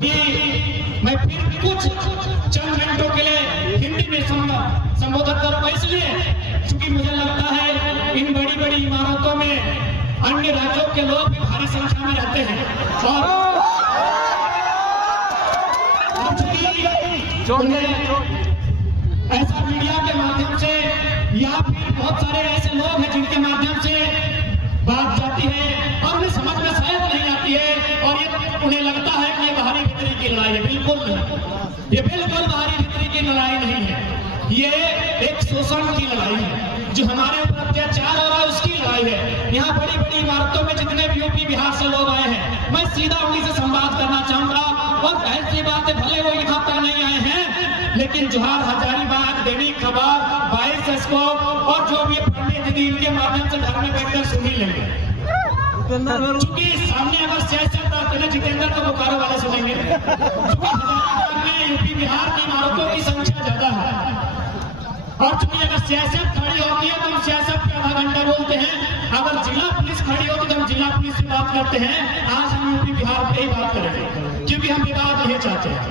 चूंकि मैं फिर कुछ चंद मिनटों के लिए हिंदी में संबोधन करूंगा, इसलिए चूंकि मुझे लगता है इन बड़ी बड़ी इमारतों में अन्य राज्यों के लोग भी भारी संख्या में रहते हैं और उन्हें ऐसा मीडिया के माध्यम से या फिर बहुत सारे ऐसे लोग हैं जिनके माध्यम से बात जाती है और उन्हें समझ में शायद नहीं आती है और ये उन्हें लगता है कि ये बाहरी भीतरी की लड़ाई है। बिल्कुल नहीं, ये बिल्कुल बाहरी भीतरी की लड़ाई नहीं है, ये एक शोषण की लड़ाई है। जो हमारे ऊपर अत्याचार हो रहा है उसकी लड़ाई है। यहाँ बड़ी बड़ी इमारतों में जितने भी यूपी बिहार से लोग आए हैं, मैं सीधा उन्हीं से संवाद करना चाहूंगा और ऐसी बातें भले वो यहाँ तक नहीं आए हैं, लेकिन जोहार हजारीबाग, दैनिक खबर, 22 स्कोप और जो भी पंडित जी इनके माध्यम से घर में बैठकर सुन ही लेंगे। चूंकि सामने अगर सियासत करते हैं जितेंद्र को बोकारो वाले सुनेंगे, यूपी बिहार की इमारतों की संख्या ज्यादा है और चूंकि अगर सियासत खड़ी होती है तो हम सियासत पे आधा घंटा बोलते हैं, अगर जिला पुलिस खड़ी होती है तो हम जिला पुलिस से बात करते हैं। आज हम यूपी बिहार पे ही बात करेंगे क्योंकि हम विवाद नहीं चाहते हैं।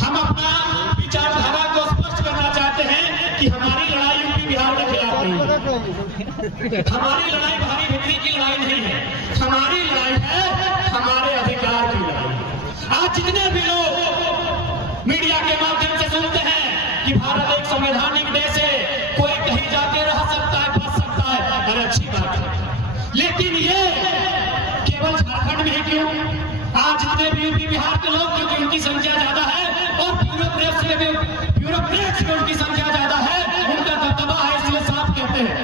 हम अपना विचारधारा को स्पष्ट करना चाहते हैं कि हमारी लड़ाई यूपी बिहार के खिलाफ नहीं है, हमारी लड़ाई भारी भीतरी की लड़ाई नहीं है, हमारी लड़ाई है हमारे अधिकार की लड़ाई। आज जितने भी लोग मीडिया के माध्यम से सुनते हैं कि भारत एक संवैधानिक देश है, कोई कहीं जाके रह सकता है, बच सकता है, अरे अच्छी बात है, लेकिन ये केवल झारखंड में ही क्यों? आज जितने भी यूपी बिहार के लोग, क्योंकि उनकी संख्या ज्यादा है और ब्यूरोक्रेट्स में उनकी संख्या ज्यादा है, उनका दबदबा है, इसलिए साफ कहते हैं।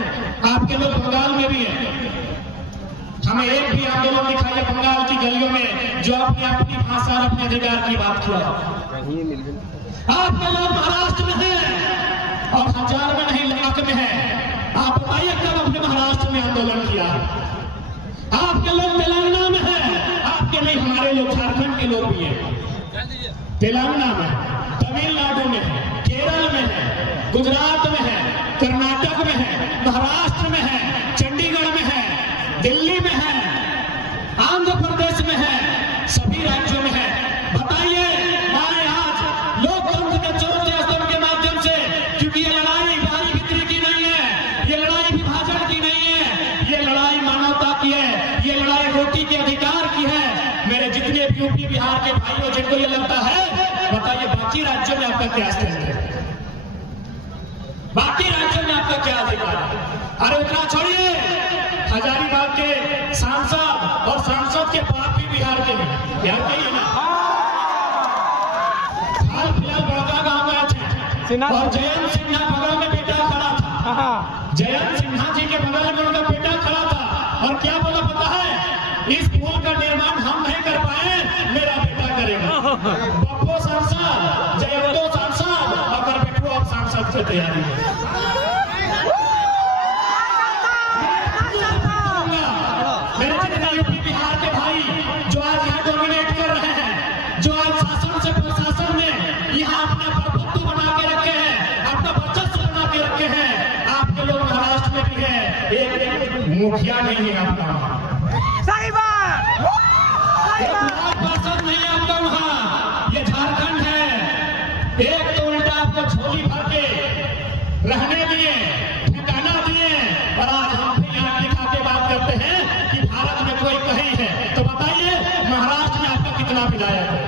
आपके लोग बंगाल में भी है, हमें एक भी आंदोलन दिखाइए बंगाल की गलियों में जो अपनी भाषा और अपने अधिकार की बात किया। आपके लोग महाराष्ट्र में हैं और हजार में नहीं लाख में है। आप बताइए कब अपने महाराष्ट्र में आंदोलन किया? आपके लोग तेलंगाना में हैं, आपके नहीं, हमारे लोग झारखंड के लोग भी हैं, तेलंगाना में, तमिलनाडु में है, केरल में है, गुजरात में है, कर्नाटक में है, महाराष्ट्र में है, चंडीगढ़ में है, दिल्ली में है, आंध्र प्रदेश में है, सभी राज्यों में है। बताइए हमारे आज लोकतंत्र के चौथे स्तंभ के माध्यम से, क्योंकि ये लड़ाई भारी भीतरी की नहीं है, ये लड़ाई विभाजन की नहीं है, ये लड़ाई मानवता की है, ये लड़ाई रोटी के अधिकार की है। मेरे जितने भी यूपी बिहार के भाइयों जिनको ये लगता है, बताइए बाकी राज्यों में आपका क्या स्थिति है? बाकी राज्यों में आपका क्या अधिकार है? अरे उतना छोड़िए, हजारीबाग के सांसद और सांसद के बाप भी बिहार के हैं, बिहार के ही है ना। हाल फिलहाल बड़का गांव में थे और जयंत सिन्हा बगल में बेटा खड़ा था, जयंत सिन्हा जी के बगल में उनका बेटा खड़ा था और क्या बोला पता है? इस पुल का निर्माण हम नहीं कर पाए, मेरा बेटा करेगा। बप्पो सांसद, जयंतो सांसद, अगर बेटू और सांसद की तैयारी है। मेरे जितने यूपी बिहार के भाई जो आज यहाँ डोमिनेट कर रहे हैं, जो आज शासन से प्रशासन में यहाँ अपना प्रभुत्व बना के रखे हैं, अपना वर्चस्व बना के रखे हैं, आपके लोग महाराष्ट्र में भी है, एक मुखिया नहीं है आपका वहाँ, सही बात, पार्षद नहीं है आपका वहाँ, ये झारखंड है। एक तो उल्टा आपको झोली भर के रहने दिए, ठिकाना दिए और आज हम भी यहाँ दिखा के बात करते हैं कि भारत में कोई कहीं है। तो बताइए महाराष्ट्र में आपका कितना विधायक है?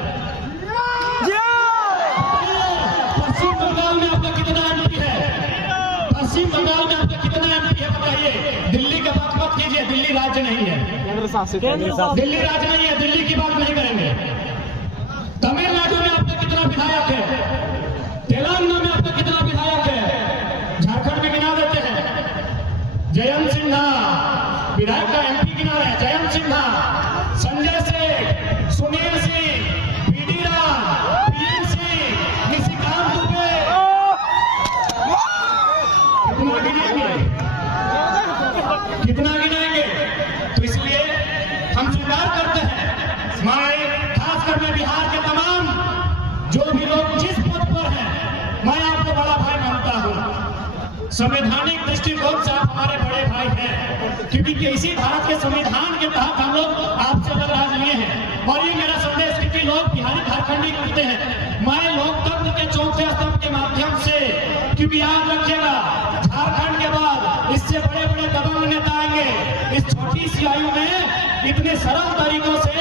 पश्चिम बंगाल में आपका कितना एमपी है? पश्चिम बंगाल में आपका कितना एमपी है बताइए? दिल्ली का बात मत कीजिए, दिल्ली राज्य नहीं है, दिल्ली राज्य नहीं है, दिल्ली की बात नहीं करेंगे। तमिलनाडु में आपका कितना विधायक है? तेलंगाना में आपका कितना विधायक है? झारखंड में गिना देते हैं, जयंत सिन्हा विधायक का एमपी गिना रहे हैं, जयंत सिन्हा, संजय सिंह, सुनील सिंह, बीडी राम, पीएन सिंह, निशिकांत दुबे, कितना गिनाएंगे? तो इसलिए हम स्वीकार करते हैं, हमारे खासकर मैं बिहार के तमाम जो भी लोग जिस पद पर हैं, मैं आपको बड़ा भाई मानता हूं। संवैधानिक दृष्टिकोण से आप हमारे बड़े भाई हैं, क्योंकि इसी भारत के संविधान के तहत हम लोग आपसे अलग राज लिए हैं और ये मेरा संदेश बीजेपी लोग बिहारी झारखंडी करते हैं। मैं लोकतंत्र के चौथे स्तंभ के माध्यम से, क्योंकि याद रखिएगा झारखंड के बाद इससे बड़े बड़े दबंग नेता आएंगे। इस छोटी सी आयु में इतने सरल तरीकों से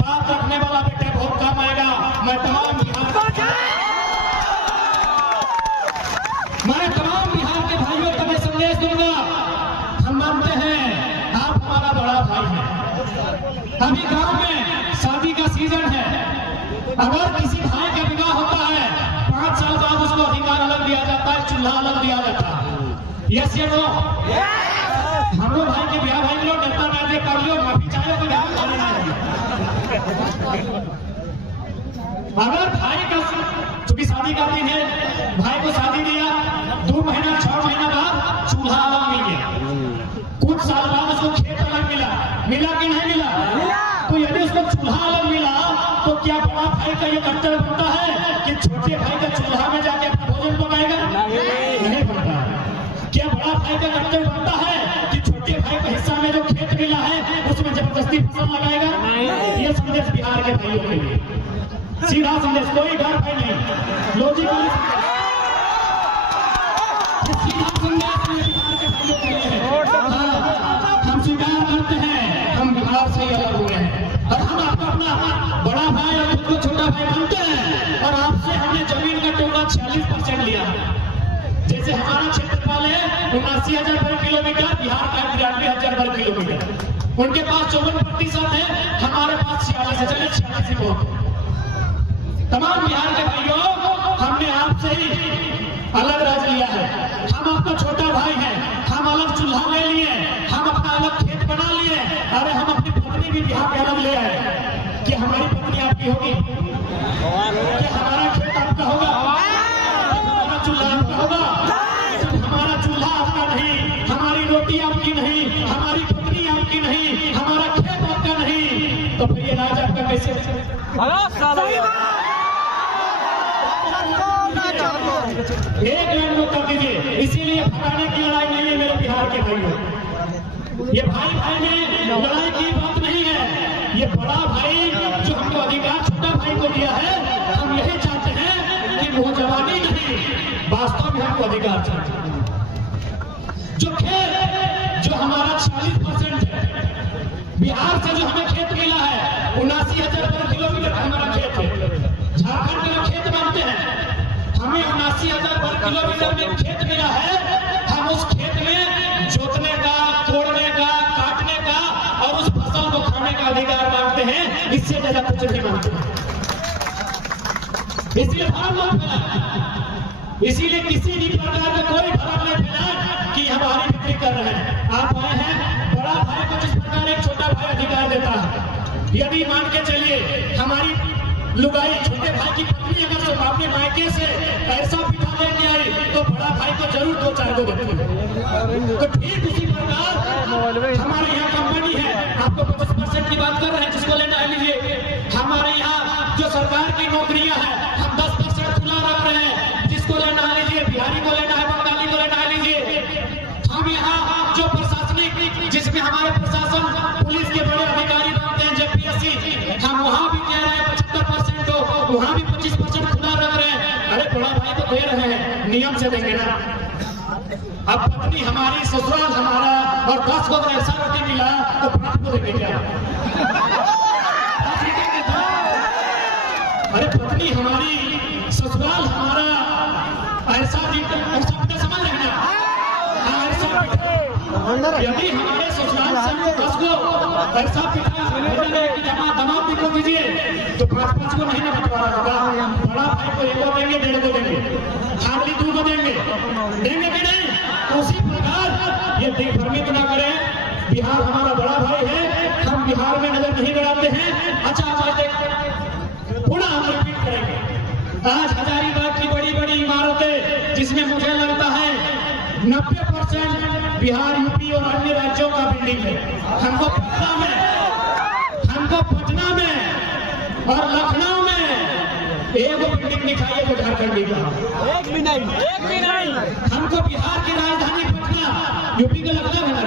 बात रखने वाला बेटे बहुत कम आएगा। मैं तमाम बिहार के भाइयों को मैं संदेश दूंगा, हम मानते हैं आप हमारा बड़ा भाई है। अभी गांव में शादी का सीजन है, अगर किसी भाई का विवाह होता है 5 साल बाद उसको अधिकार अलग दिया जाता है, चूल्हा अलग दिया जाता है। यस या नो? हम लोग भाई के ब्याह भाई लोग डरता ना दे कर लो, माफी चाहे तो ध्यान करना है। अगर भाई का चूंकि शादी का दिन है, भाई को शादी दिया 2 महीना 6 महीना बाद चूल्हा अलग मिल गया, कुछ साल बाद उसको खेत अलग मिला कि नहीं मिला? तो यदि उसको चूल्हा अलग मिला तो क्या बड़ा भाई का ये कर्तव्य बनता है कि छोटे भाई का चूल्हा में जाके अपना भोजन पकाएगा? नहीं बनता। क्या बड़ा भाई का कर्तव्य बनता है कि छोटे भाई का हिस्सा में जो खेत मिला है उसमें जबरदस्ती फसल लगाएगा? ये संदेश बिहार के भाइयों के लिए सीधा संदेश, कोई डर भय नहीं, लॉजिकल सीधा संदेश बिहार के भाइयों के लिए है। हम स्वीकार करते हैं हम बिहार से ही अलग हुए हैं और हम आपको अपना बड़ा भाई और खुद को छोटा भाई मानते हैं। और आपसे हमने जमीन का टुकड़ा 46% लिया। जैसे हमारा क्षेत्रफल है 79,000 वर्ग किलोमीटर, बिहार का 93,000 वर्ग किलोमीटर, उनके पास 54% है, हमारे पास 46 है। चलिए 46 ही बहुत। तमाम बिहार के भाइयों, हमने आपसे ही अलग राज लिया है। हम आपका छोटा भाई हैं, हम अलग चूल्हा ले लिए, हम अपना अलग खेत बना लिए। अरे हम अपनी पत्नी भी बिहार के अलग ले आए कि हमारी पत्नी आपकी होगी, कि हमारा खेत आपका होगा, हमारा चूल्हा आपका होगा। हमारा चूल्हा आपका नहीं, हमारी रोटी आपकी नहीं, हमारी पत्नी आपकी नहीं, हमारा खेत आपका नहीं, तो फिर ये राज आपका कैसे? एक लाइन नोट कर दीजिए। इसीलिए भगाने की लड़ाई नहीं है मेरे बिहार के भाइयों, ये भाई भाई में लड़ाई की बात नहीं है। ये बड़ा भाई जो हमको अधिकार छोटा भाई को दिया है, हम यही चाहते हैं कि वो जवानी नहीं, वास्तव में हमको अधिकार चाहते हैं। जो खेत जो हमारा 40% है, बिहार से जो हमें खेत मिला है 79,000 वर्ग किलोमीटर हमारा खेत है। झारखंड का खेत मानते हैं, हमें 79,000 वर्ग किलोमीटर में खेत मिला है। हम उस खेत में जोतने का, तोड़ने का, काटने का और उस फसल को खाने का अधिकार मांगते हैं, इससे ज्यादा कुछ नहीं मांगते। इसलिए भ्रम मत फैलाएं, इसीलिए किसी भी प्रकार का कोई भ्रम नहीं फैलाएं कि हमारी बिक्री कर रहे हैं। आप आए हैं, बड़ा भाई को जिस प्रकार एक छोटा भाई अधिकार देता है, यदि मान के चलिए हमारी लुगाई छोटे भाई की पत्नी अगर से अपने मायके से पैसा बिठा लेके आई तो बड़ा भाई को जरूर 2-4 को देते हैं। तो ठीक उसी प्रकार हमारे यहाँ कंपनी है, आपको 25% की बात कर रहे हैं, जिसको लेना है लीजिए। हमारे यहाँ जो सरकार की नौकरियां हैं हम 10% खुला रख रहे हैं, जिसको लेना है लीजिए। बिहारी को लेना है, बंगाली को लेना है लीजिए। हम यहाँ जो प्रशासनिक, जिसमें हमारे प्रशासन पुलिस के बड़े अधिकारी बनते हैं JPSC, हम वहाँ भी कह रहे हैं 75% हो, वहाँ भी 25% खुला रख रहे हैं। अरे बड़ा भाई तो दे रहे हैं, नियम से देंगे ना। अब पत्नी हमारी, ससुराल हमारा और 10 को अगर ऐसा रोटी मिला तो 5 को देंगे क्या? अरे पत्नी हमारी, ससुराल हमारा, ऐसा समझ रहे ना? यदि हमारे ससुराल से 10 को ऐसा दमाद भी को दीजिए तो 5-5 को नहीं ना बंटवारा होगा। बड़ा भाई को 1 को देंगे, 1.5 को देंगे, हार्डली 2 को देंगे कि नहीं? तो उसी प्रकार ये दिग्भ्रमित ना करें। बिहार हमारा बड़ा भाई है, हम बिहार में नजर नहीं गड़ाते हैं। अच्छा पुनः हम रिपीट करेंगे। आज हजारीबाग की बड़ी बड़ी इमारतें, जिसमें मुझे लगता है 90% बिहार, यूपी और अन्य राज्यों का बिल्डिंग है। हमको पटना में और लखनऊ में एक बिल्डिंग दिखाइए तो झारखंडी का एक भी नहीं। हमको बिहार की राजधानी पटना, यूपी का लखनऊ है ना,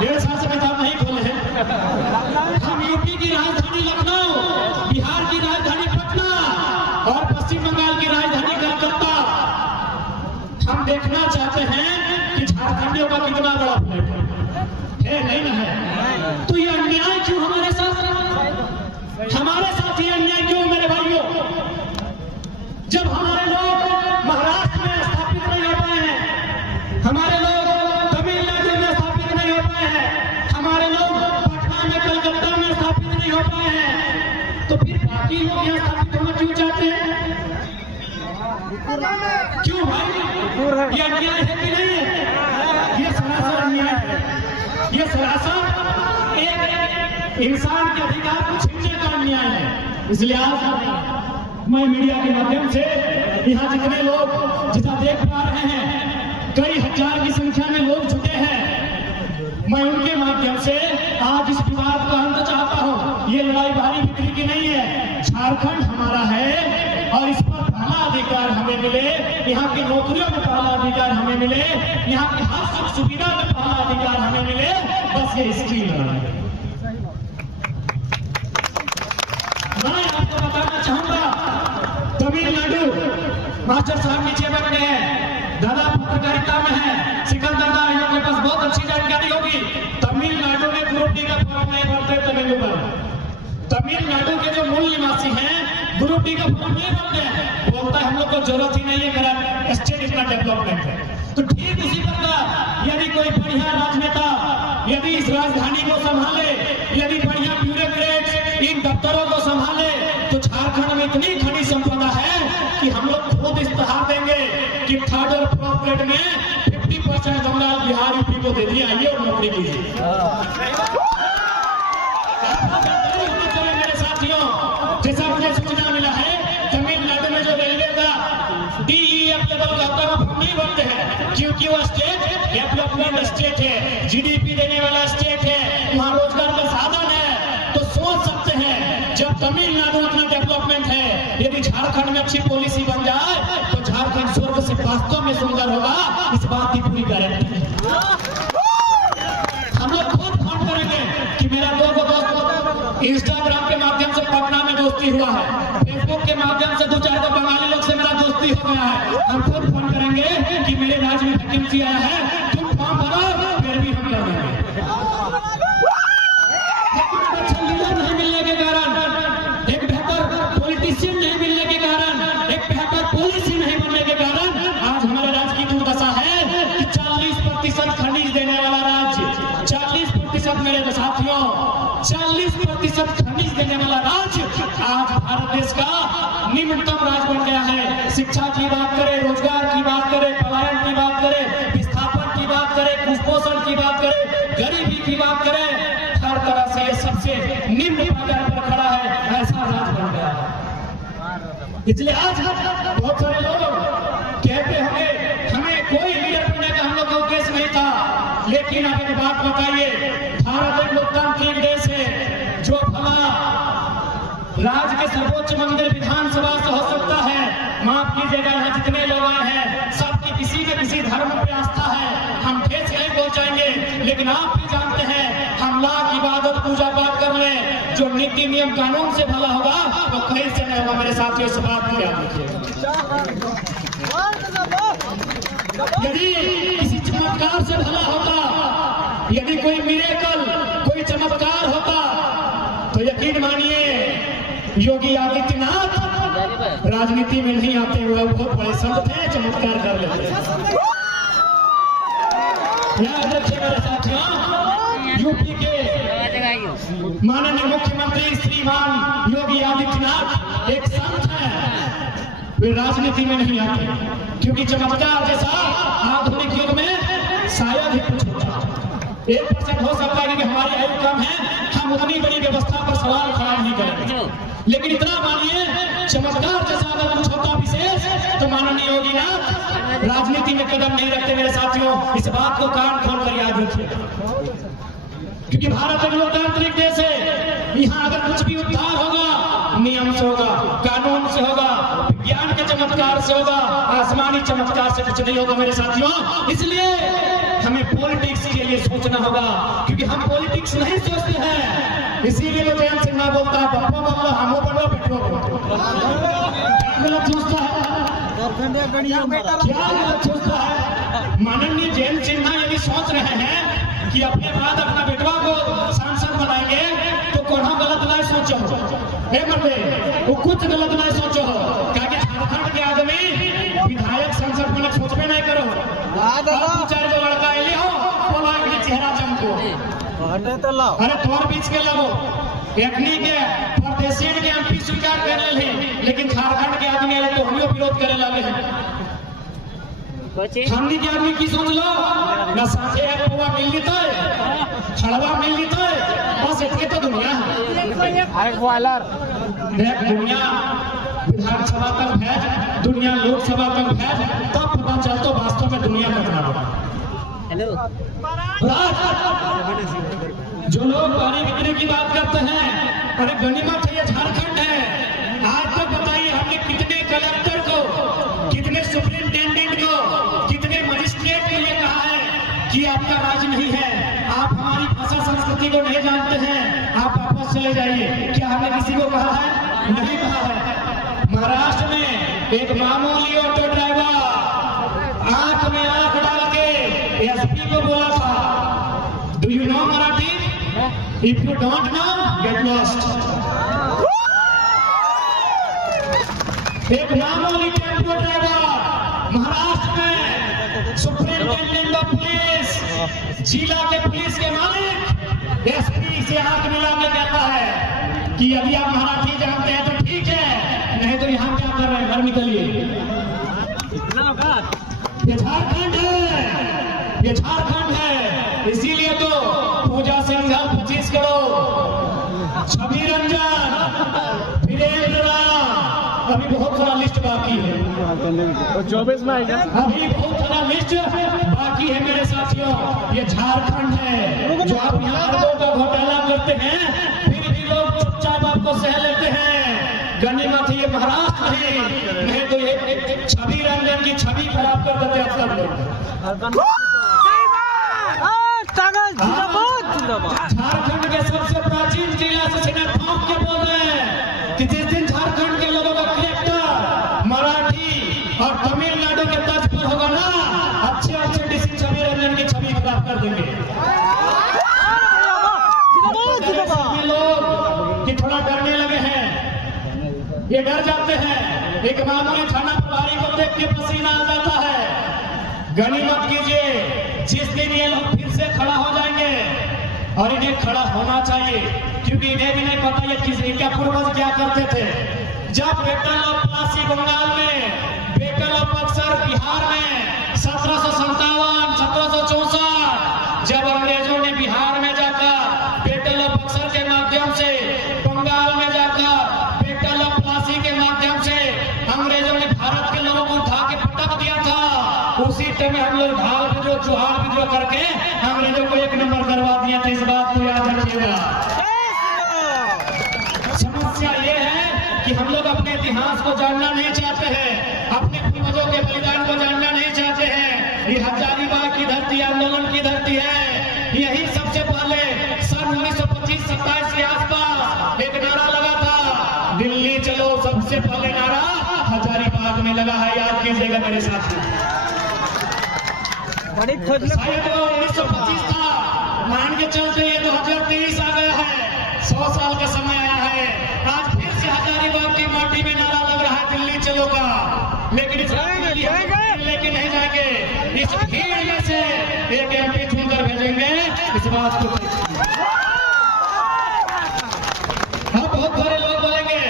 1.5 साल से किताब नहीं खोले हैं। हम यूपी की राजधानी लखनऊ, बिहार बिहार की राजधानी पटना और पश्चिम बंगाल की राजधानी कलकत्ता। हम देखना चाहते हैं कि झारखंडियों का कितना बड़ा प्लेट है नहीं ना है। तो ये अन्याय क्यों हमारे साथ ये अन्याय क्यों मेरे भाइयों? जब हमारे लोग महाराष्ट्र में स्थापित नहीं हो पाए हैं, हमारे लोग तमिलनाडु में स्थापित नहीं हो पाए हैं, हमारे लोग पटना में कलकत्ता में स्थापित नहीं हो पाए हैं, तो फिर बाकी लोग यहाँ स्थापित होना क्यों चाहते हैं? क्यों भाई? ये अन्याय है कि नहीं है? ये सरासर अन्याय है। ये सरासर एक इंसान के अधिकार को छीनने का अन्याय है। इसलिए आज मैं मीडिया के माध्यम से यहाँ जितने लोग जितना देख पा रहे हैं, कई हजार की संख्या में लोग जुटे हैं, मैं उनके माध्यम से आज इस विवाद का अंत चाहता हूँ। ये लड़ाई भारी बिक्री की नहीं है। झारखंड हमारा है और इस पर पहला अधिकार हमें मिले, यहाँ की नौकरियों में पहला अधिकार हमें मिले, यहाँ की हर सुख सुविधा में पहला अधिकार हमें मिले। बस ये इसकी लड़ाई है। मैं आपको बताना चाहूंगा, तमिलनाडु मास्टर साहब नीचे बैठ गए हैं, दादा पत्रकारिता में है, सिकंदर दा के पास बहुत अच्छी जानकारी होगी। तमिलनाडु में ग्रुप डी का फॉर्म नहीं भरते तमिलनाडु के जो मूल निवासी हैं ग्रुप डी का फॉर्म नहीं भरते। बोलता है हम लोग को जरूरत ही नहीं है, मेरा स्टेट इतना डेवलपमेंट है। तो ठीक उसी प्रकार यदि कोई बढ़िया राजनेता यदि इस राजधानी को संभाले, यदि बढ़िया ब्यूरोक्रेट्स इन दफ्तरों को संभाले, तो झारखंड में इतनी खनिज संपदा है कि हम लोग खुद इस्तेहार देंगे कि थर्ड और फोर्थ ग्रेड में 50% बंगाल बिहार यूपी को दे दिया, आइए और नौकरी कीजिए। मेरे साथियों, जैसा मुझे सूचना मिला है, तमिलनाडु में जो रेलवे का DEF लेवल का फॉर्म नहीं भरते हैं, क्योंकि वो स्टेट डेवलपमेंट स्टेट है, GDP देने वाला स्टेट है, वहाँ रोजगार का साधन है। तो सोच सकते हैं, जब तमिलनाडु इतना डेवलपमेंट है, यदि झारखंड में अच्छी पॉलिसी बन जाए तो झारखंड स्वर्ग से वास्तव में सुंदर होगा। इस बात की पूरी गारंटी है। हम लोग खुद फोन करेंगे कि मेरा दो दोस्त इंस्टाग्राम के माध्यम से पटना में दोस्ती हुआ है, फेसबुक के माध्यम से 2-4 बंगाली लोग से मेरा दोस्ती हो गया है। हम खुद फोन करेंगे कि मेरे राज्य में वैकेंसी आया है, तुम फॉर्म भरो, फिर भी हम कर देंगे। अच्छा लीडर नहीं मिलने के कारण, एक बेहतर पॉलिटिशियन नहीं मिलने के कारण, एक बेहतर पॉलिसी नहीं बनने के कारण आज हमारे राज्य की दुर्दशा है कि 40% खनिज देने वाला राज्य, 40% मेरे साथियों, 40% खनिज देने वाला राज्य आज भारत देश का निम्नतम राज्य बन गया है। शिक्षा की बात करें, रोजगार की बात करें, पलायन की बात करें, विस्थापन की बात करें, कुपोषण की बात करें, गरीबी की बात करें, हर तरह से ये सबसे निम्न पायदान पर खड़ा है, ऐसा राज्य बन गया है। इसलिए आज बहुत सारे लोग कहते होंगे हमें कोई लीडर बनने का हम लोग का उद्देश्य नहीं था, लेकिन आप एक बात बताइए, भारत एक लोकतांत्रिक देश है, जो भला राज्य के सर्वोच्च मंदिर विधानसभा से हो सकता है। माफ कीजिएगा, यहाँ जितने लोग आए हैं सबकी किसी न किसी धर्म पे आस्था है, हम ठेस नहीं पहुंचाएंगे, लेकिन आप भी जानते हैं हम लाख इबादत पूजा पाठ कर ले, जो नीति नियम कानून से भला होगा वो कहीं से नहीं होगा। मेरे साथियों, इस बात को याद रखिएगा। यदि किसी चमत्कार से भला होता, यदि कोई मिरेकल, कोई चमत्कार होता, तो यकीन मानिए योगी आदित्यनाथ राजनीति में नहीं आते हुए बहुत बड़े संत थे, चमत्कार कर लेते। याद रखिए मेरे साथियों, यूपी के माननीय मुख्यमंत्री श्रीमान योगी आदित्यनाथ एक संत हैं, वे राजनीति में नहीं आते, क्योंकि चमत्कार जैसा आधुनिक युग में शायद ही कुछ होता। 1% हो सकता है कि हमारी आयु कम है, हम उतनी बड़ी व्यवस्था पर सवाल खड़ा नहीं करेंगे, लेकिन इतना मानिए चमत्कार जैसा अगर कुछ होता विशेष, तो माननीय योगी नाथ राजनीति में कदम नहीं रखते। मेरे साथियों, इस बात को कान खोल कर याद रखिए, क्योंकि भारत एक लोकतांत्रिक देश है। यहाँ अगर कुछ भी उद्धार होगा नियम से होगा, कानून से होगा, विज्ञान के चमत्कार से होगा, आसमानी चमत्कार से कुछ नहीं होगा मेरे साथियों। इसलिए हमें पॉलिटिक्स के लिए सोचना होगा, क्योंकि हम पॉलिटिक्स नहीं सोचते हैं। इसीलिए जयंत सिन्हा बोलता है, बप्पा बप्पा हमो बनो क्या गलत सोचता है? माननीय जयंत सिन्हा यदि सोच रहे हैं कि अपने बाद अपना बेटवा को सांसद बनाएंगे तो कोई गलत नहीं सोचो मर्दे, वो कुछ गलत नहीं सोचो क्या झारखंड के आदमी विधायक सांसद बने सोचबे नहीं करो। चार गो लड़का अली हो बोला चेहरा चमको, अरे तोर बीच के लगो एकनी के परदेशी के एमपी स्वीकार करे ले, लेकिन झारखंड के आदमी आए तो हमें विरोध करे लगे हैं। हमनी के आदमी की सोच लो ना साथे एक पुआ मिल जीता है, खड़वा मिल जीता है, बस इतने तो दुनिया है। देख दुनिया विधानसभा तक भेज, दुनिया लोकसभा तक भेज, तब पता चलता वास्तव में दुनिया कितना बड़ा। जो लोग पानी बिकने की बात करते हैं, अरे गनीमत है ये झारखंड है। आज तक बताइए हमने कितने कलेक्टर को, कितने सुप्रिंटेंडेंट को, कितने मजिस्ट्रेट को ये कहा है कि आपका राज नहीं है, आप हमारी भाषा संस्कृति को नहीं जानते हैं, आप वापस चले जाइए। क्या हमने किसी को कहा है? नहीं कहा है। महाराष्ट्र में एक मामूली ऑटो ड्राइवर आंख में आंख डाल के एसपी को बोला था, do you know Marathi? If you don't know get lost. एक मामूली टेम्पो ड्राइवर महाराष्ट्र में सुप्रिंटेंडेंट ऑफ पुलिस, जिला के पुलिस के मालिक एसपी से हाथ मिला के कहता है कि यदि आप मराठी जानते हैं तो ठीक है, नहीं तो यहाँ क्या कर रहे हैं, घर निकलिए। ये झारखंड है, ये झारखंड है। इसीलिए तो पूजा सिंघल 25 करोड़, छवि रंजन, वीरेंद्र राम, अभी बहुत सारा लिस्ट बाकी है। 24 में आएगा, अभी बहुत सारा लिस्ट बाकी है मेरे साथियों। ये झारखंड है जो आप यहाँ लोगों का घोटाला करते हैं, फिर भी लोग चुपचाप आपको सह लेते हैं। गनीमत ये महाराष्ट्र नहीं तो ये छवि रंजन की छवि खराब कर देते आप सब लोग। झारखंड के सबसे प्राचीन जिला से ठोक के बोल रहे हैं कि जिस दिन झारखंड के लोगों का कैरेक्टर मराठी और तमिलनाडु के तर्ज पर होगा ना, अच्छे अच्छे डीसी छवि रंजन की छवि खराब कर देंगे। लोग कि थोड़ा डरने लगे हैं, ये डर जाते हैं। एक मामूली थाना प्रभारी को देख के पसीना आ जाता है। गनीमत कीजिए, जिस दिन ये लोग फिर से खड़ा हो जाएंगे, और इन्हें खड़ा होना चाहिए क्योंकि इन्हें भी नहीं पता ये किस क्या पूर्वज क्या करते थे। जब बैटल ऑफ प्लासी बंगाल में, बैटल ऑफ बक्सर बिहार में 1757, 1764 जब अंग्रेजों ने बिहार में जाकर बैटल ऑफ बक्सर के माध्यम से, बंगाल में जाकर बैटल ऑफ प्लासी के माध्यम से अंग्रेजों ने भारत के लोगों को उठा के पटक दिया था, उसी टाइम हम लोग ढाल विद्रोह, चुहार विद्रोह करके अंग्रेजों को एक नंबर करवा दिया था। इस बात को याद रखिएगा। समस्या ये है कि हम लोग अपने इतिहास को जानना नहीं चाहते हैं, अपने पूर्वजों के बलिदान को जानना नहीं चाहते हैं। ये हजारीबाग की धरती आंदोलन की धरती है। यही सबसे पहले सन 1925-27 के आसपास एक नारा लगा था, दिल्ली चलो। सबसे पहले नारा हजारीबाग में लगा है, याद कीजिएगा मेरे साथ। शायद वो 1925 था, मान के चलते ये 2023 आ गया है, 100 साल का समय आया है। आज फिर से हजारीबाग की माटी में नारा लग रहा है दिल्ली चलो का, लेकिन इस लेके नहीं जाएंगे। इस भीड़ में से एक एमपी चुनकर भेजेंगे, इस बात को। हाँ, बहुत सारे लोग बोलेंगे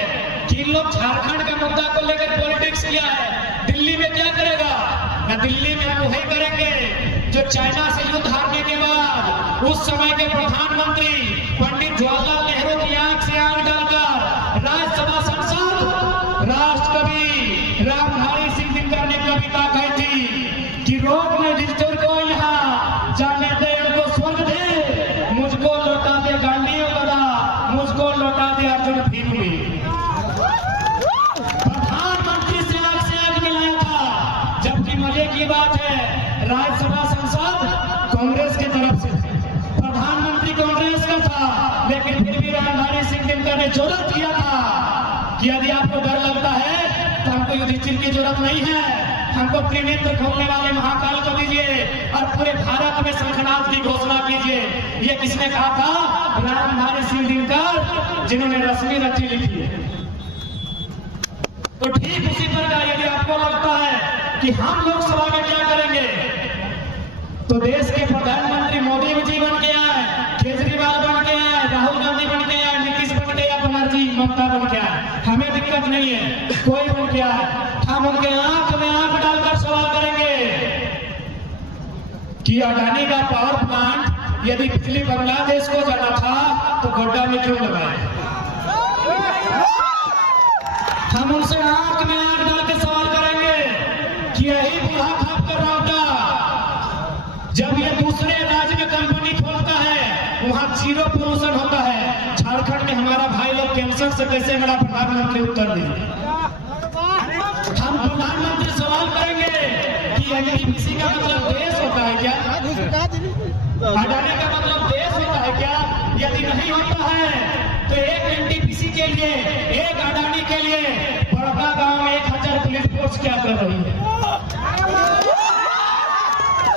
कि इन लोग झारखंड का मुद्दा को लेकर पॉलिटिक्स किया है, दिल्ली में क्या करेगा? ना दिल्ली में हम वही करेंगे जो चाइना से युद्ध हारने के बाद उस समय के प्रधानमंत्री पंडित जवाहरलाल नेहरू की आंख से आंख डालकर राज्यसभा सांसद राष्ट्रकवि रामधारी सिंह दिनकर ने कविता कही थी कि रोक ने डिजिटल को यहाँ जाने दे, उनको स्वर्ग दे, मुझको लौटा दे गांधी गदा, मुझको लौटा दे अर्जुन भीम भी। प्रधानमंत्री से आंख मिलाया था, जबकि मजे की बात है राज्यसभा सांसद कांग्रेस की तरफ से, प्रधानमंत्री कांग्रेस का था, लेकिन फिर भी रामधारी सिंह दिनकर ने जरूरत किया था कि यदि आपको डर लगता है तो हमको युधिष्ठिर की जरूरत नहीं है, हमको त्रिनेत्र खोलने वाले महाकाल को दीजिए और पूरे भारत में शंखनाद की घोषणा कीजिए। ये किसने कहा था? रामधारी सिंह दिनकर, जिन्होंने रश्मि रची लिखी है। तो ठीक उसी प्रकार यदि आपको लगता है कि हम लोकसभा में क्या करेंगे, तो देश के प्रधानमंत्री मोदी जी बन के आए, केजरीवाल बन के आए, राहुल गांधी बन के आए, नीतीश बन के आए, बनर्जी ममता बन के आए, हमें दिक्कत नहीं है, कोई बन के आए, हम उनके आंख में आंख डालकर सवाल करेंगे कि अडानी का पावर प्लांट यदि बिजली बांग्लादेश को जाना था तो गोड्डा में क्यों लगाए? हम उनसे आंख में आंख डाल के सवाल करेंगे कि यही बूढ़ा खाप कर रहा था, जब ये दूसरे राज्य में कंपनी खोलता है वहां जीरो पोल्यूशन होता है, झारखंड में हमारा भाई लोग कैंसर से कैसे बड़ा प्रधानमंत्री उत्तर देंगे? हम प्रधानमंत्री सवाल करेंगे कि एनटीपीसी का मतलब देश होता है क्या? अडानी का मतलब देश होता है क्या? यदि नहीं होता है तो एक एनटीपीसी के लिए, एक अडानी के लिए बड़का गांव में 1000 पुलिस फोर्स क्या कर रही है?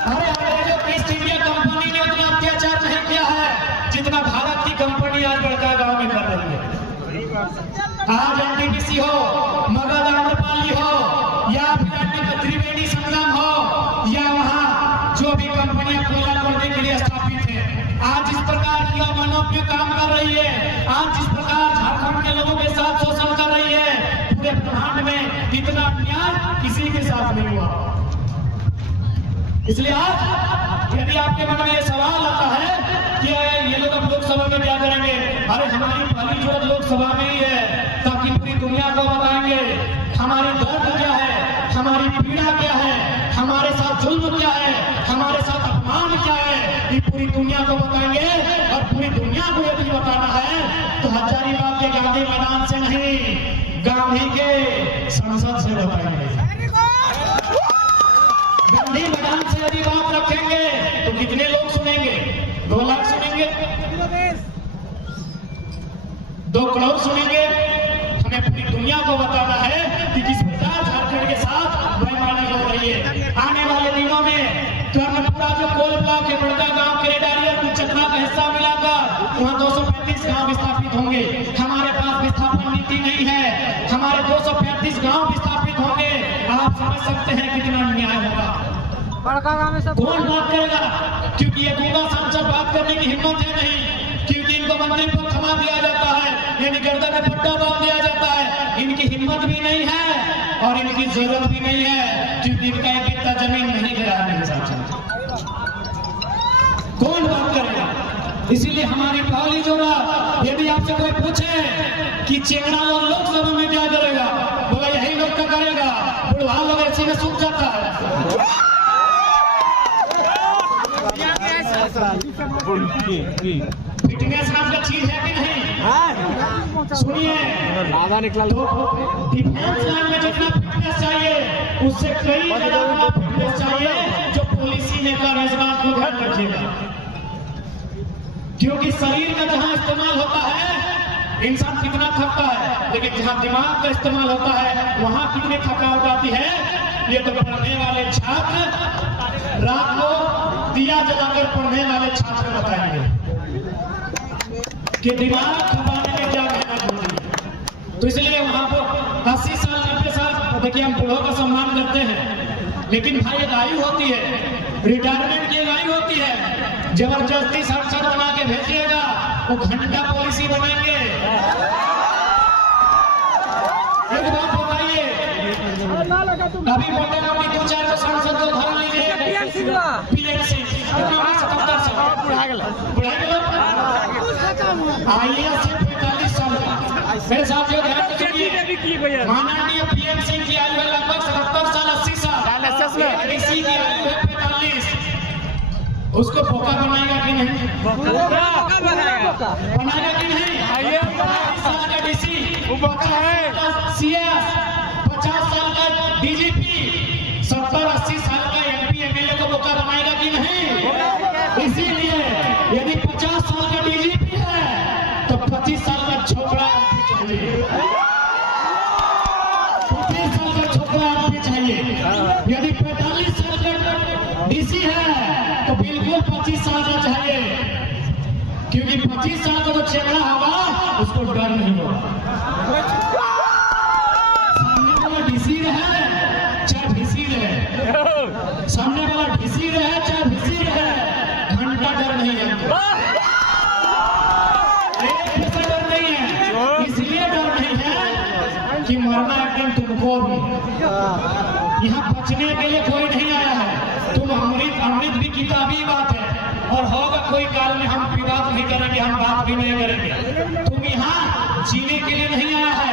अरे जो ईस्ट इंडिया कंपनी ने उतना अत्याचार नहीं किया है जितना भारत की कंपनी आज बड़का गांव में कर रही है। आज एनटीपीसी हो, मगध आम्रपाली हो, या फिर त्रिवेणी संगम हो, या वहां जो भी कंपनियां कोयला खोदने के लिए स्थापित है, आज इस प्रकार की अमानव पे काम कर रही है, आज जिस प्रकार झारखंड के लोगों के साथ शोषण कर रही है, पूरे ब्रह्मांड में इतना अन्याय किसी के साथ नहीं हुआ। इसलिए आज यदि आपके मन में ये सवाल आता है कि ये लोग अब लोकसभा में क्या करेंगे, अरे हमारी पहली जरूरत लोकसभा में ही है, ताकि पूरी दुनिया को बताएंगे हमारी दर्द क्या है, हमारी पीड़ा क्या है, हमारे साथ जुल्म क्या है, हमारे साथ अपमान क्या है, ये पूरी दुनिया को बताएंगे। और पूरी दुनिया को यदि बताना है तो हजारीबाग के गांधी मैदान से नहीं, गांधी के संसद से बताएंगे। गांधी मैदान से यदि बात रखेंगे तो कितने लोग सुनेंगे? 2 लाख सुनेंगे, 2 करोड़ सुनेंगे? हमें पूरी दुनिया को बताना है कि किस प्रकार झारखंड के साथ बेईमानी हो रही है। आने वाले दिनों में कर्णपुरा जो कोल ब्लॉक के बड़का गांव के रेडारियर को चकना का हिस्सा मिलाकर वहां 235 गांव विस्थापित होंगे। हमारे पास विस्थापन नीति नहीं है, हमारे 235 गांव विस्थापित होंगे। आप समझ सकते हैं कितना अन्याय होगा। बड़का गांव में सब कौन बात करेगा? क्योंकि ये गूंगा सांसद बात करने की हिम्मत है नहीं, क्योंकि इनको मंत्री पद थमा दिया जाता है, यानी गर्दन में पट्टा बांध दिया जाता है। इनकी हिम्मत भी नहीं है और इनकी जरूरत भी नहीं है, क्योंकि इनका एक इतना जमीन नहीं गिरा मेरे साथ। कौन बात करेगा? इसीलिए हमारी पहली जो बात, यदि आपसे कोई पूछे कि चेंगड़ा लोग लोकसभा में क्या करेगा, बोला यही लोग क्या करेगा, बुढ़वा लोग ऐसे में सूख जाता है। फिटनेस नाम का चीज है कि नहीं? सुनिए, तो डिफेंस लाइन में जितना फिटनेस चाहिए उससे कई ज्यादा फिटनेस चाहिए जो पॉलिसी मेकर इस बात को ध्यान रखिएगा। क्योंकि शरीर का जहां इस्तेमाल होता है इंसान कितना थकता है, लेकिन जहां दिमाग का इस्तेमाल होता है वहां कितनी थकावट आती है, ये तो पढ़ने वाले छात्र रात को दिया जलाकर पढ़ने वाले छात्र बताएंगे कि दिमाग खपाने में क्या मेहनत होती है। तो इसलिए वहां पर 80 साल 90 साल, देखिए हम बूढ़ों का सम्मान करते हैं, लेकिन भाई एक आयु होती है, रिटायरमेंट की एक आयु होती है। जबरदस्ती सांसद बना के भेजिएगा, वो घंटा पॉलिसी बनाएंगे। एक बात बताइए, अभी मोटे मोटी 2-4 को सांसद को धर लीजिए, पीएमसी 77 साल बुढ़ा गया, आइए सिर्फ 45 साल का। मेरे साथियों ध्यान रखिए, माननीय पीएम सिंह की आयु है लगभग 77 साल 80 साल, डीसी की आयु है 45। उसको फोका बनाएगा कि नहीं? बनाएगा कि नहीं? 45 साल का डीसी, 50 साल का सीएस, 50 साल का डीजीपी, 70-80 साल का एमपी एमएलए को फोका बनाएगा कि नहीं? इसीलिए यदि 50 साल का डीजीपी है तो 25 साल का छोकरा चाहिए, 25 साल का छोकरा चाहिए। यदि 45 साल का डीसी है तो बिल्कुल 25 साल का चाहिए, क्योंकि 25 साल का जो चेहरा होगा उसको डर नहीं होगा। सामने वाला डीसी रहे चाहे डीसी रहे, सामने वाला डीसी रहे चाहे डीसी रहे, घंटा डर नहीं है, एक पैसा डर नहीं है। इसलिए डर नहीं है कि मरना एक दिन तुमको भी, यहाँ बचने के लिए कोई नहीं आया है। तुम अमृत भी किताबी बात है, और होगा कोई काल में हम विवाद नहीं करेंगे, हम बात भी नहीं करेंगे। तुम यहाँ जीने के लिए नहीं आया है।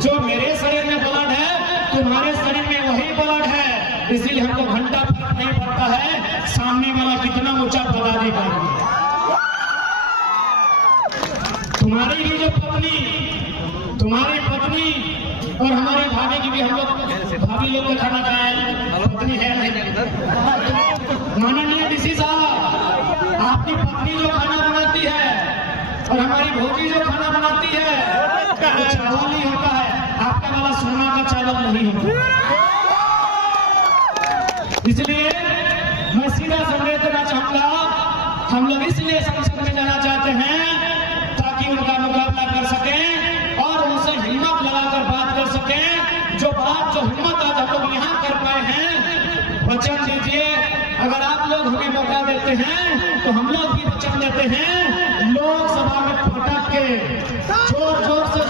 जो मेरे शरीर में ब्लड है तुम्हारे शरीर में वही ब्लड है, इसलिए हमको घंटा फर्क नहीं पड़ता है सामने वाला कितना ऊंचा पदाधिकारी। तुम्हारी भी जो पत्नी, तुम्हारी पत्नी और हमारे भाभी की भी, हम लोग भाभी लोग का खाना खाए, पत्नी है नहीं। माननीय डीसी साहब, आपकी पत्नी जो खाना बनाती है और हमारी भौजी जो खाना बनाती है वो चावल नहीं होता है, आपका वाला सोना का चावल नहीं होता। इसलिए मैं सीधा संदेश देना चाहूंगा, हम लोग इसलिए संसद में जाना चाहते हैं ताकि उनका मुकाबला कर सकें और उनसे हिम्मत लगाकर बात कर सकें। जो हिम्मत आज हम लोग यहाँ कर पाए हैं, वचन दीजिए, अगर आप लोग हमें मौका देते हैं तो हम लोग भी वचन देते हैं, लोकसभा में पटक के जोर जोर से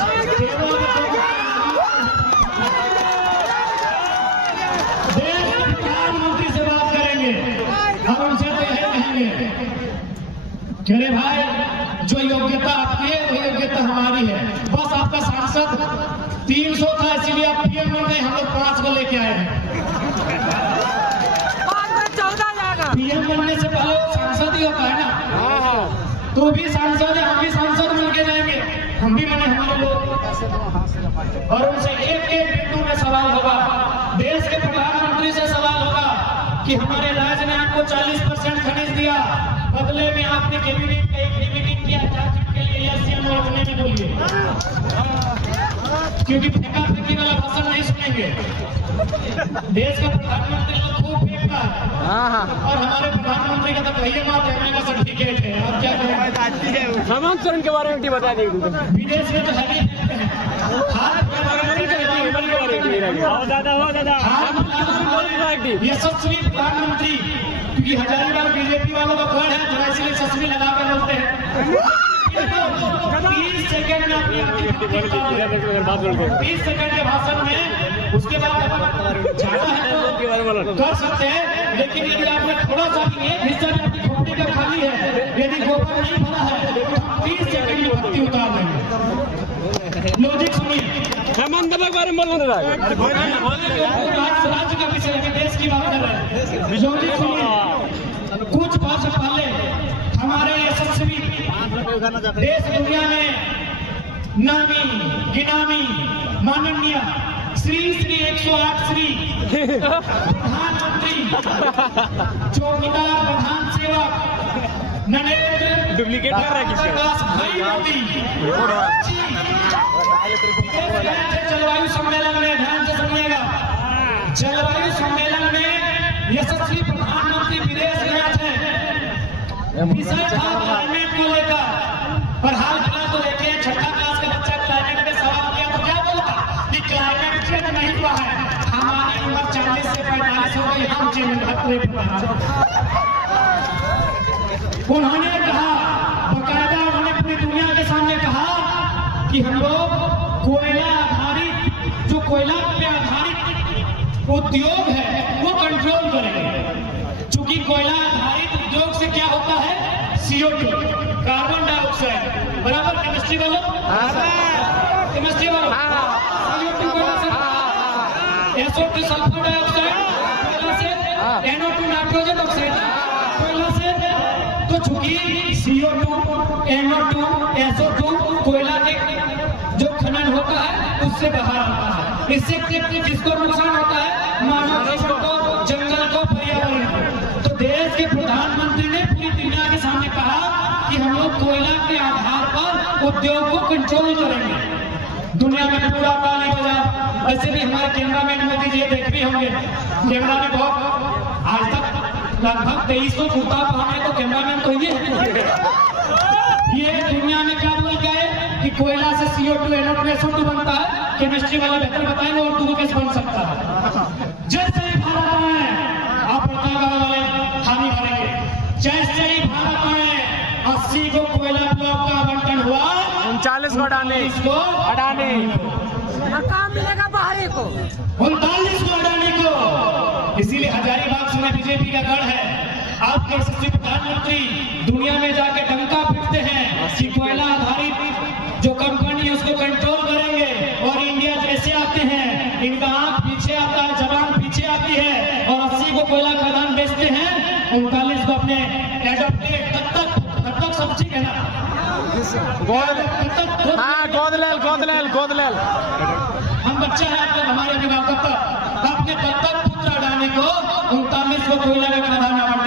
प्रधानमंत्री से बात करेंगे और उनसे तो यही कहेंगे कि अरे भाई, जो योग्यता आपकी है वो योग्यता हमारी है। बस आपका सांसद 300 था इसलिए आप पीएम बन गए, हम लोग 5 को लेके आए हैं। पीएम बनने से पहले सांसद ही होता है ना, तो भी सांसद है, हम भी सांसद बन के जाएंगे, हम भी बने हमारे लोग। और उनसे एक एक बिंदु में सवाल होगा, देश के प्रधानमंत्री से सवाल होगा कि हमारे राज्य ने आपको 40% खनिज दिया, बदले में आपने कैबिनेट का एक मीटिंग किया जांच के लिए, या सीएम अपने में बोलिए, क्योंकि फेंका फेंकी वाला भाषण नहीं सुनेंगे। देश का प्रधानमंत्री लोग खूब फेंकता है, और हमारे प्रधानमंत्री का तो कहिए मत, रहने का सर्टिफिकेट है। आप क्या कहेंगे? हेमंत सोरेन के बारे में बता देंगे। विदेश में तो है ही, यशस्वी प्रधानमंत्री, क्योंकि हजारीबाग बीजेपी वालों का घर है, जरा इसलिए यशस्वी लगा कर बोलते हैं। 30 सेकंड में अपनी 30 सेकंड के भाषण में, उसके बाद ज्यादा है तो कर सकते हैं, लेकिन यदि आपने थोड़ा सा एक हिस्सा में अपनी खोपड़ी का खाली है, यदि गोबर नहीं भरा है तो 30 सेकंड में भक्ति उतार देंगे। लॉजिक सुनिए, हेमंत के बारे में बोल रहा है, राज्य का विषय है, देश की बात कर रहे हैं। लॉजिक सुनिए, कुछ वर्ष पहले हमारे यशस्वी देश दुनिया में नामी गिनामी माननीय श्री 108 श्री प्रधानमंत्री चौकीदार प्रधान सेवक नरेंद्र डुप्लीकेट कर रहा है किसी भाई मोदी जलवायु सम्मेलन में, ध्यान से सुनिएगा, जलवायु सम्मेलन में यशस्वी प्रधानमंत्री विदेश गए थे, विषय था क्लाइमेट को लेकर। और हाल फिलहाल तो देखिए, छठा क्लास का बच्चा क्लाइमेट में सवाल किया तो क्या बोला कि क्लाइमेट चेंज नहीं हुआ है, हमारी उम्र 40 से 45 हो गई, हम चेंज नहीं। उन्होंने कहा, बकायदा उन्होंने पूरी दुनिया के सामने कहा कि हम लोग कोयला आधारित, जो कोयला पे आधारित उद्योग है वो कंट्रोल करेंगे। चूंकि कोयला आधारित उद्योग से क्या होता है, CO2 कार्बन डाइऑक्साइड, बराबर केमिस्ट्री वालों, केमिस्ट्री वालों, CO2 कोयला से, SO2 सल्फर डाइऑक्साइड कोयला से, NO2 नाइट्रोजन ऑक्साइड कोयला से। तो चूंकि CO2, NO2, SO2 कोयला के जो खनन होता है उससे बाहर आता है, इससे किसको नुकसान होता है, मानव जीवन को, जंगल को, पर्यावरण को। तो देश के प्रधानमंत्री ने पूरी दुनिया के सामने कहा कि हम लोग कोयला के आधार पर उद्योग को कंट्रोल करेंगे। दुनिया में पूरा ताली बजा वैसे भी हमारे कैमरामैन मोदी जी देख भी होंगे, कैमरा में बहुत आज तक लगभग 2300 कुर्ता पहने तो कैमरामैन तो ये दुनिया में क्या बोल गए कि कोयला से CO2 NO2 SO2 बनता है। केमिस्ट्री वाला बेहतर बताएंगे और दूर कैसे बन सकता है। जैसे ही भारत आए आप बड़कागांव वाले हामी भरेंगे, जैसे ही भारत आए 80 को कोयला ब्लॉक का आवंटन हुआ, 39 को अडानी काम मिलेगा बाहरी को, 39 को अडानी को। इसीलिए हजारीबाग में बीजेपी का गढ़ है। आपके यशस्वी प्रधानमंत्री दुनिया में जाके डंका पीटते हैं कि कोयला आधारित जो कंपनी है उसको कंट्रोल करेंगे, और इंडिया जैसे आते हैं इनका आंख पीछे आता है, जबान पीछे आती है, और 80 को कोयला खदान बेचते हैं, 39 को अपने एडॉप्टेड तब तक सब ठीक है ना। गोदलेल हम बच्चे हैं आपके, हमारे अभिभावक तब तक अपने दत्तक पुत्र अडानी को 39 को कोयला का खदान आवंटन